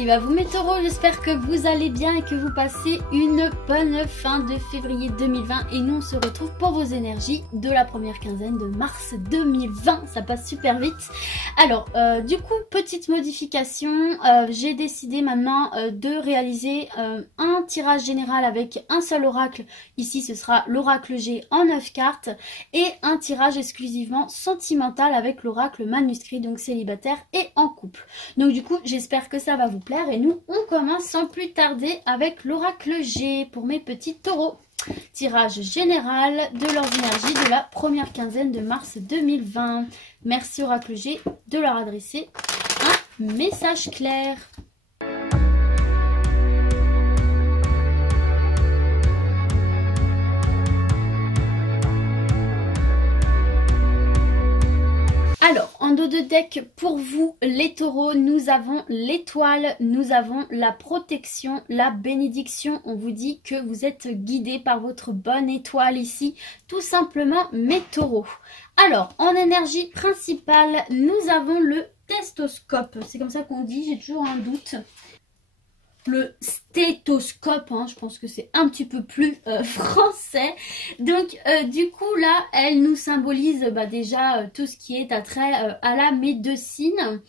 Salut à vous mes taureaux, j'espère que vous allez bien et que vous passez une bonne fin de février 2020 et nous on se retrouve pour vos énergies de la première quinzaine de mars 2020, ça passe super vite. Alors du coup petite modification, j'ai décidé maintenant de réaliser un tirage général avec un seul oracle, ici ce sera l'oracle G en 9 cartes et un tirage exclusivement sentimental avec l'oracle manuscrit, donc célibataire et en couple. Donc du coup j'espère que ça va vous plaire et nous on commence sans plus tarder avec l'oracle G pour mes petits taureaux. Tirage général de leurs énergies de la première quinzaine de mars 2020. Merci oracle G de leur adresser un message clair. Alors, en dos de deck, pour vous, les taureaux, nous avons l'étoile, nous avons la protection, la bénédiction. On vous dit que vous êtes guidés par votre bonne étoile ici, tout simplement, mes taureaux. Alors, en énergie principale, nous avons le stéthoscope. C'est comme ça qu'on dit, j'ai toujours un doute. Le stéthoscope, hein, je pense que c'est un petit peu plus français. Donc du coup là, elle nous symbolise déjà tout ce qui est attrait à la médecine.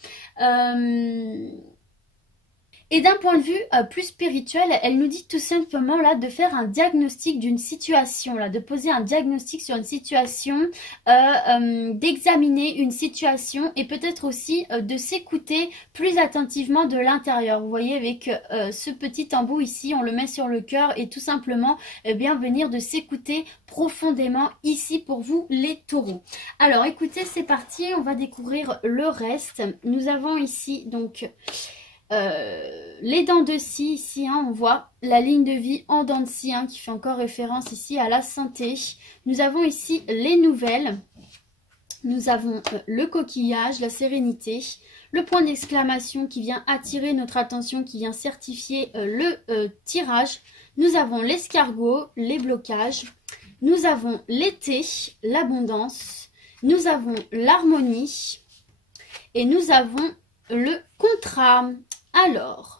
Et d'un point de vue plus spirituel, elle nous dit tout simplement là de faire un diagnostic d'une situation, là, de poser un diagnostic sur une situation, d'examiner une situation et peut-être aussi de s'écouter plus attentivement de l'intérieur. Vous voyez avec ce petit embout ici, on le met sur le cœur et tout simplement bien venir de s'écouter profondément ici pour vous les taureaux. Alors écoutez, c'est parti, on va découvrir le reste. Nous avons ici donc... les dents de scie ici, hein, on voit la ligne de vie en dents de scie hein, qui fait encore référence ici à la santé. Nous avons ici les nouvelles, nous avons le coquillage, la sérénité, le point d'exclamation qui vient attirer notre attention, qui vient certifier le tirage. Nous avons l'escargot, les blocages, nous avons l'été, l'abondance, nous avons l'harmonie et nous avons le contrat. Alors,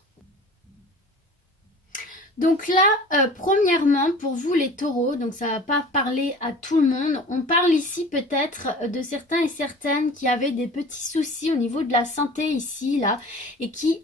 donc là, premièrement, pour vous les taureaux, donc ça va pas parler à tout le monde, on parle ici peut-être de certains et certaines qui avaient des petits soucis au niveau de la santé ici, là, et qui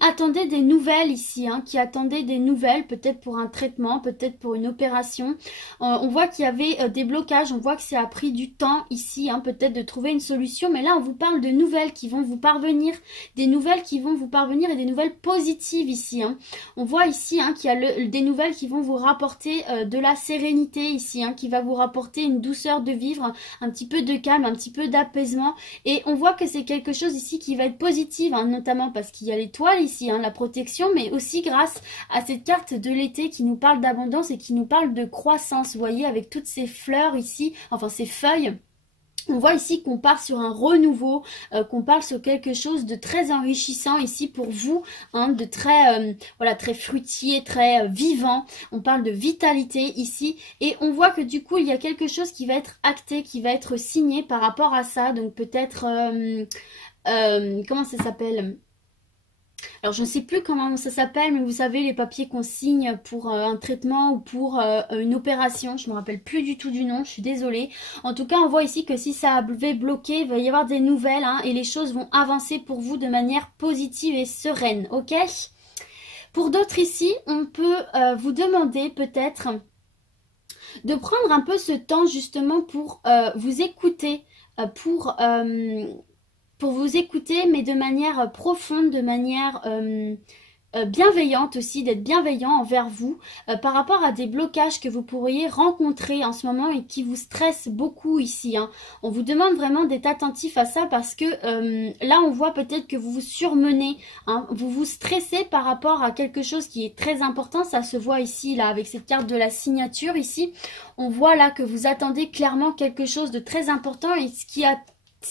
attendaient des nouvelles ici, hein, qui attendaient des nouvelles, peut-être pour un traitement, peut-être pour une opération. On voit qu'il y avait des blocages, on voit que ça a pris du temps ici, hein, peut-être de trouver une solution, mais là on vous parle de nouvelles qui vont vous parvenir, des nouvelles qui vont vous parvenir et des nouvelles positives ici, hein. On voit ici hein, qu'il y a des nouvelles qui vont vous rapporter de la sérénité ici, hein, qui va vous rapporter une douceur de vivre, un petit peu de calme, un petit peu d'apaisement. Et on voit que c'est quelque chose ici qui va être positif, hein, notamment parce qu'il y a l'étoile ici, hein, la protection, mais aussi grâce à cette carte de l'été qui nous parle d'abondance et qui nous parle de croissance. Vous voyez, avec toutes ces fleurs ici, enfin ces feuilles. On voit ici qu'on part sur un renouveau, qu'on part sur quelque chose de très enrichissant ici pour vous, hein, de très, voilà, très fruitier, très vivant. On parle de vitalité ici et on voit que du coup il y a quelque chose qui va être acté, qui va être signé par rapport à ça. Donc peut-être, comment ça s'appelle ? Alors je ne sais plus comment ça s'appelle, mais vous savez les papiers qu'on signe pour un traitement ou pour une opération, je ne me rappelle plus du tout du nom, je suis désolée. En tout cas on voit ici que si ça avait bloqué, il va y avoir des nouvelles hein, et les choses vont avancer pour vous de manière positive et sereine, ok? Pour d'autres ici, on peut vous demander peut-être de prendre un peu ce temps justement pour vous écouter, pour vous écouter, mais de manière profonde, de manière bienveillante aussi, d'être bienveillant envers vous par rapport à des blocages que vous pourriez rencontrer en ce moment et qui vous stressent beaucoup ici. Hein. On vous demande vraiment d'être attentif à ça parce que là, on voit peut-être que vous vous surmenez, hein, vous vous stressez par rapport à quelque chose qui est très important. Ça se voit ici, là, avec cette carte de la signature ici. On voit là que vous attendez clairement quelque chose de très important et ce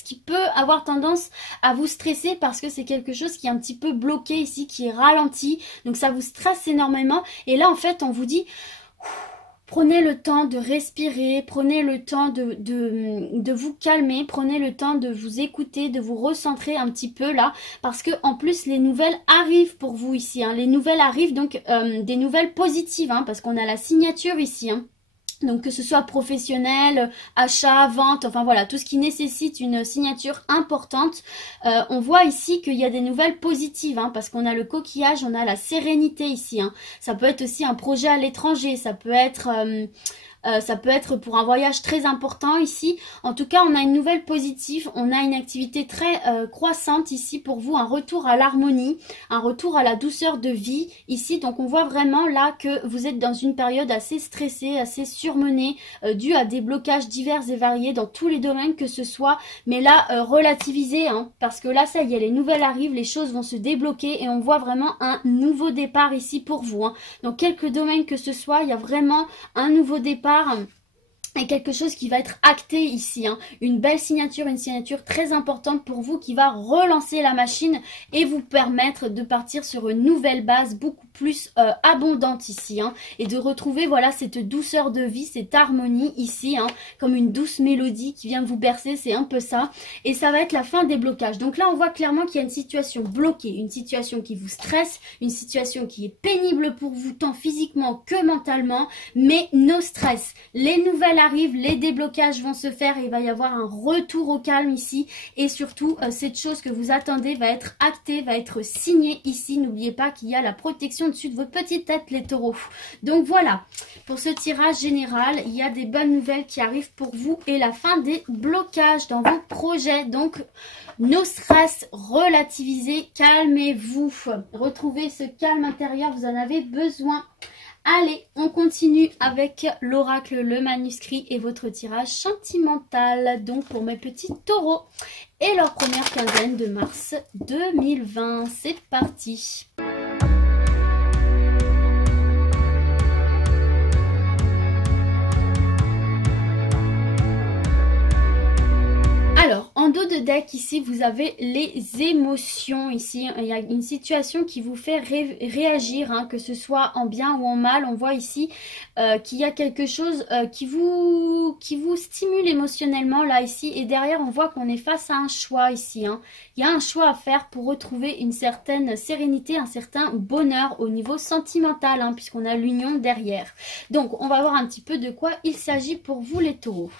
qui peut avoir tendance à vous stresser parce que c'est quelque chose qui est un petit peu bloqué ici, qui est ralenti. Donc ça vous stresse énormément. Et là, en fait, on vous dit... Prenez le temps de respirer, prenez le temps de vous calmer, prenez le temps de vous écouter, de vous recentrer un petit peu là, parce que en plus les nouvelles arrivent pour vous ici, hein. Les nouvelles arrivent donc des nouvelles positives, hein, parce qu'on a la signature ici, hein. Donc que ce soit professionnel, achat, vente, enfin voilà, tout ce qui nécessite une signature importante. On voit ici qu'il y a des nouvelles positives, hein, parce qu'on a le coquillage, on a la sérénité ici, hein. Ça peut être aussi un projet à l'étranger, ça peut être pour un voyage très important ici. En tout cas, on a une nouvelle positive, on a une activité très croissante ici pour vous, un retour à l'harmonie, un retour à la douceur de vie ici. Donc on voit vraiment là que vous êtes dans une période assez stressée, assez surmenée, due à des blocages divers et variés dans tous les domaines que ce soit. Mais là, relativisez, hein, parce que là, ça y est, les nouvelles arrivent, les choses vont se débloquer et on voit vraiment un nouveau départ ici pour vous, hein. Dans quelques domaines que ce soit, il y a vraiment un nouveau départ et quelque chose qui va être acté ici, hein. Une belle signature, une signature très importante pour vous qui va relancer la machine et vous permettre de partir sur une nouvelle base beaucoup plus abondante ici, hein, et de retrouver voilà cette douceur de vie, cette harmonie ici, hein, comme une douce mélodie qui vient vous bercer, c'est un peu ça. Et ça va être la fin des blocages. Donc là on voit clairement qu'il y a une situation bloquée, une situation qui vous stresse, une situation qui est pénible pour vous tant physiquement que mentalement, mais no stress. Les nouvelles arrivent, les déblocages vont se faire et il va y avoir un retour au calme ici. Et surtout, cette chose que vous attendez va être actée, va être signée ici. N'oubliez pas qu'il y a la protection dessus de votre petite tête, les taureaux. Donc voilà, pour ce tirage général, il y a des bonnes nouvelles qui arrivent pour vous et la fin des blocages dans vos projets. Donc, no stress, relativisez, calmez-vous. Retrouvez ce calme intérieur, vous en avez besoin. Allez, on continue avec l'oracle, le manuscrit et votre tirage sentimental. Donc pour mes petits taureaux et leur première quinzaine de mars 2020. C'est parti. Alors, en dos de deck, ici, vous avez les émotions. Ici, il y a une situation qui vous fait réagir, hein, que ce soit en bien ou en mal. On voit ici qu'il y a quelque chose qui vous stimule émotionnellement, là, ici. Et derrière, on voit qu'on est face à un choix, ici, hein. Il y a un choix à faire pour retrouver une certaine sérénité, un certain bonheur au niveau sentimental, hein, puisqu'on a l'union derrière. Donc, on va voir un petit peu de quoi il s'agit pour vous, les taureaux.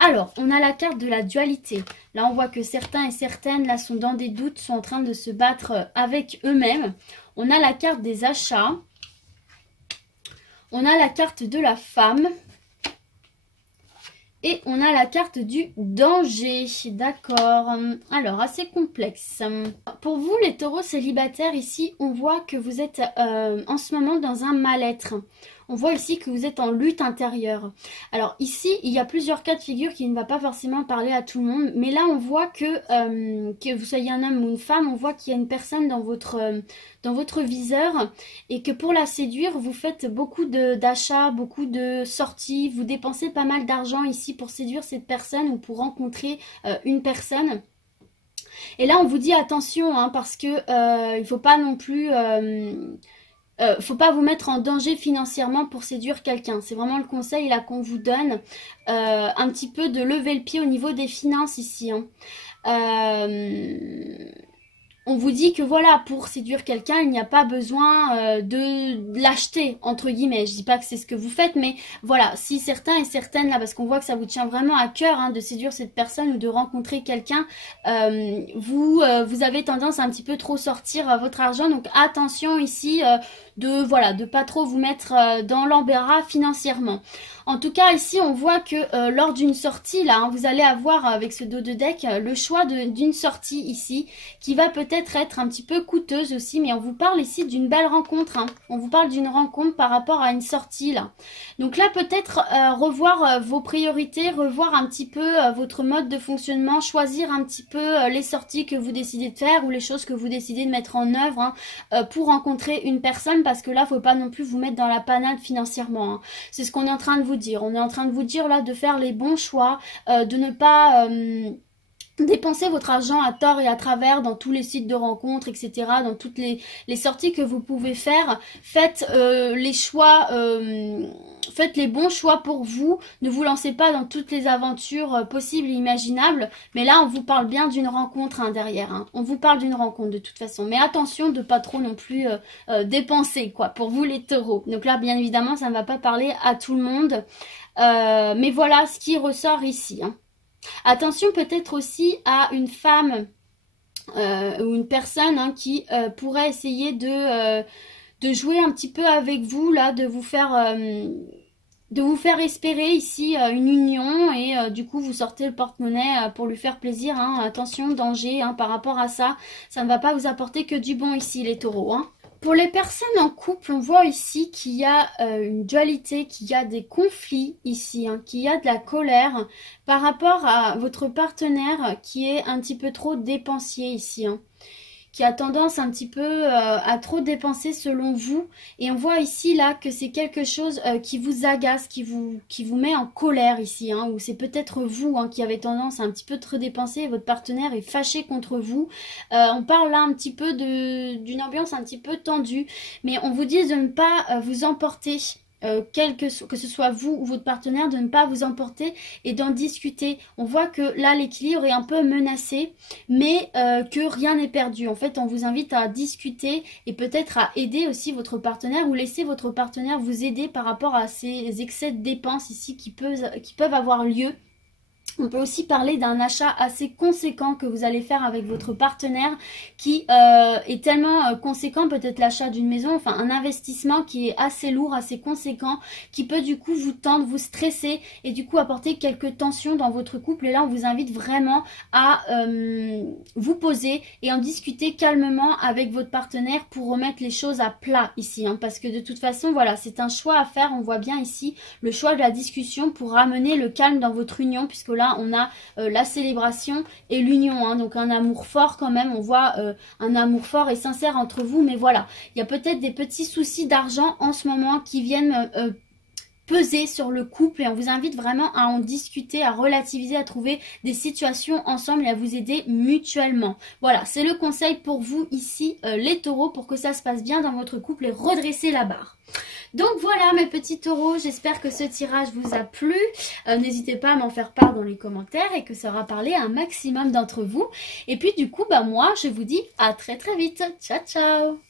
Alors, on a la carte de la dualité. Là, on voit que certains et certaines là sont dans des doutes, sont en train de se battre avec eux-mêmes. On a la carte des achats. On a la carte de la femme. Et on a la carte du danger. D'accord. Alors, assez complexe. Pour vous, les taureaux célibataires, ici, on voit que vous êtes en ce moment dans un mal-être. On voit ici que vous êtes en lutte intérieure. Alors ici, il y a plusieurs cas de figure qui ne va pas forcément parler à tout le monde. Mais là, on voit que vous soyez un homme ou une femme, on voit qu'il y a une personne dans votre viseur. Et que pour la séduire, vous faites beaucoup d'achats, beaucoup de sorties. Vous dépensez pas mal d'argent ici pour séduire cette personne ou pour rencontrer une personne. Et là, on vous dit attention, hein, parce que il faut pas non plus... faut pas vous mettre en danger financièrement pour séduire quelqu'un. C'est vraiment le conseil là qu'on vous donne. Un petit peu de lever le pied au niveau des finances ici, hein. On vous dit que voilà, pour séduire quelqu'un, il n'y a pas besoin de l'acheter, entre guillemets. Je dis pas que c'est ce que vous faites, mais voilà, si certains et certaines, là, parce qu'on voit que ça vous tient vraiment à cœur, hein, de séduire cette personne ou de rencontrer quelqu'un, vous avez tendance à un petit peu trop sortir votre argent. Donc attention ici, de pas trop vous mettre dans l'embarras financièrement. En tout cas, ici, on voit que lors d'une sortie, là, hein, vous allez avoir avec ce dos de deck le choix d'une sortie ici, qui va peut-être être un petit peu coûteuse aussi, mais on vous parle ici d'une belle rencontre, hein. On vous parle d'une rencontre par rapport à une sortie, là. Donc là, peut-être revoir vos priorités, revoir un petit peu votre mode de fonctionnement, choisir un petit peu les sorties que vous décidez de faire ou les choses que vous décidez de mettre en œuvre, hein, pour rencontrer une personne, parce que là, faut pas non plus vous mettre dans la panade financièrement, hein. C'est ce qu'on est en train de vous dire. On est en train de vous dire là de faire les bons choix, de ne pas dépenser votre argent à tort et à travers dans tous les sites de rencontres, etc. Dans toutes les sorties que vous pouvez faire. Faites les choix... faites les bons choix pour vous. Ne vous lancez pas dans toutes les aventures possibles et imaginables. Mais là, on vous parle bien d'une rencontre hein, derrière. Hein. On vous parle d'une rencontre de toute façon. Mais attention de pas trop non plus dépenser quoi pour vous les taureaux. Donc là, bien évidemment, ça ne va pas parler à tout le monde. Mais voilà ce qui ressort ici. Hein. Attention peut-être aussi à une femme ou une personne hein, qui pourrait essayer de jouer un petit peu avec vous, là, de vous faire espérer ici une union et du coup vous sortez le porte-monnaie pour lui faire plaisir. Hein. Attention, danger hein, par rapport à ça. Ça ne va pas vous apporter que du bon ici les taureaux. Hein. Pour les personnes en couple, on voit ici qu'il y a une dualité, qu'il y a des conflits ici, hein, qu'il y a de la colère par rapport à votre partenaire qui est un petit peu trop dépensier ici. Hein. Qui a tendance un petit peu à trop dépenser selon vous. Et on voit ici là que c'est quelque chose qui vous agace, qui vous met en colère ici. Hein, ou c'est peut-être vous hein, qui avez tendance à un petit peu trop dépenser et votre partenaire est fâché contre vous. On parle là un petit peu d'une ambiance un petit peu tendue. Mais on vous dit de ne pas vous emporter. Que ce soit vous ou votre partenaire, de ne pas vous emporter et d'en discuter. On voit que là l'équilibre est un peu menacé mais que rien n'est perdu. En fait on vous invite à discuter et peut-être à aider aussi votre partenaire ou laisser votre partenaire vous aider par rapport à ces excès de dépenses ici qui peuvent avoir lieu. On peut aussi parler d'un achat assez conséquent que vous allez faire avec votre partenaire qui est tellement conséquent, peut-être l'achat d'une maison, enfin un investissement qui est assez lourd, assez conséquent, qui peut du coup vous tendre, vous stresser et du coup apporter quelques tensions dans votre couple. Et là on vous invite vraiment à vous poser et en discuter calmement avec votre partenaire pour remettre les choses à plat ici. Hein, parce que de toute façon voilà, c'est un choix à faire, on voit bien ici le choix de la discussion pour ramener le calme dans votre union puisque là on a la célébration et l'union, hein, donc un amour fort quand même, on voit un amour fort et sincère entre vous, mais voilà, il y a peut-être des petits soucis d'argent en ce moment qui viennent peser sur le couple et on vous invite vraiment à en discuter, à relativiser, à trouver des situations ensemble et à vous aider mutuellement. Voilà, c'est le conseil pour vous ici les taureaux pour que ça se passe bien dans votre couple et redresser la barre. Donc voilà mes petits taureaux, j'espère que ce tirage vous a plu. N'hésitez pas à m'en faire part dans les commentaires et que ça aura parlé à un maximum d'entre vous. Et puis du coup, moi je vous dis à très très vite. Ciao ciao.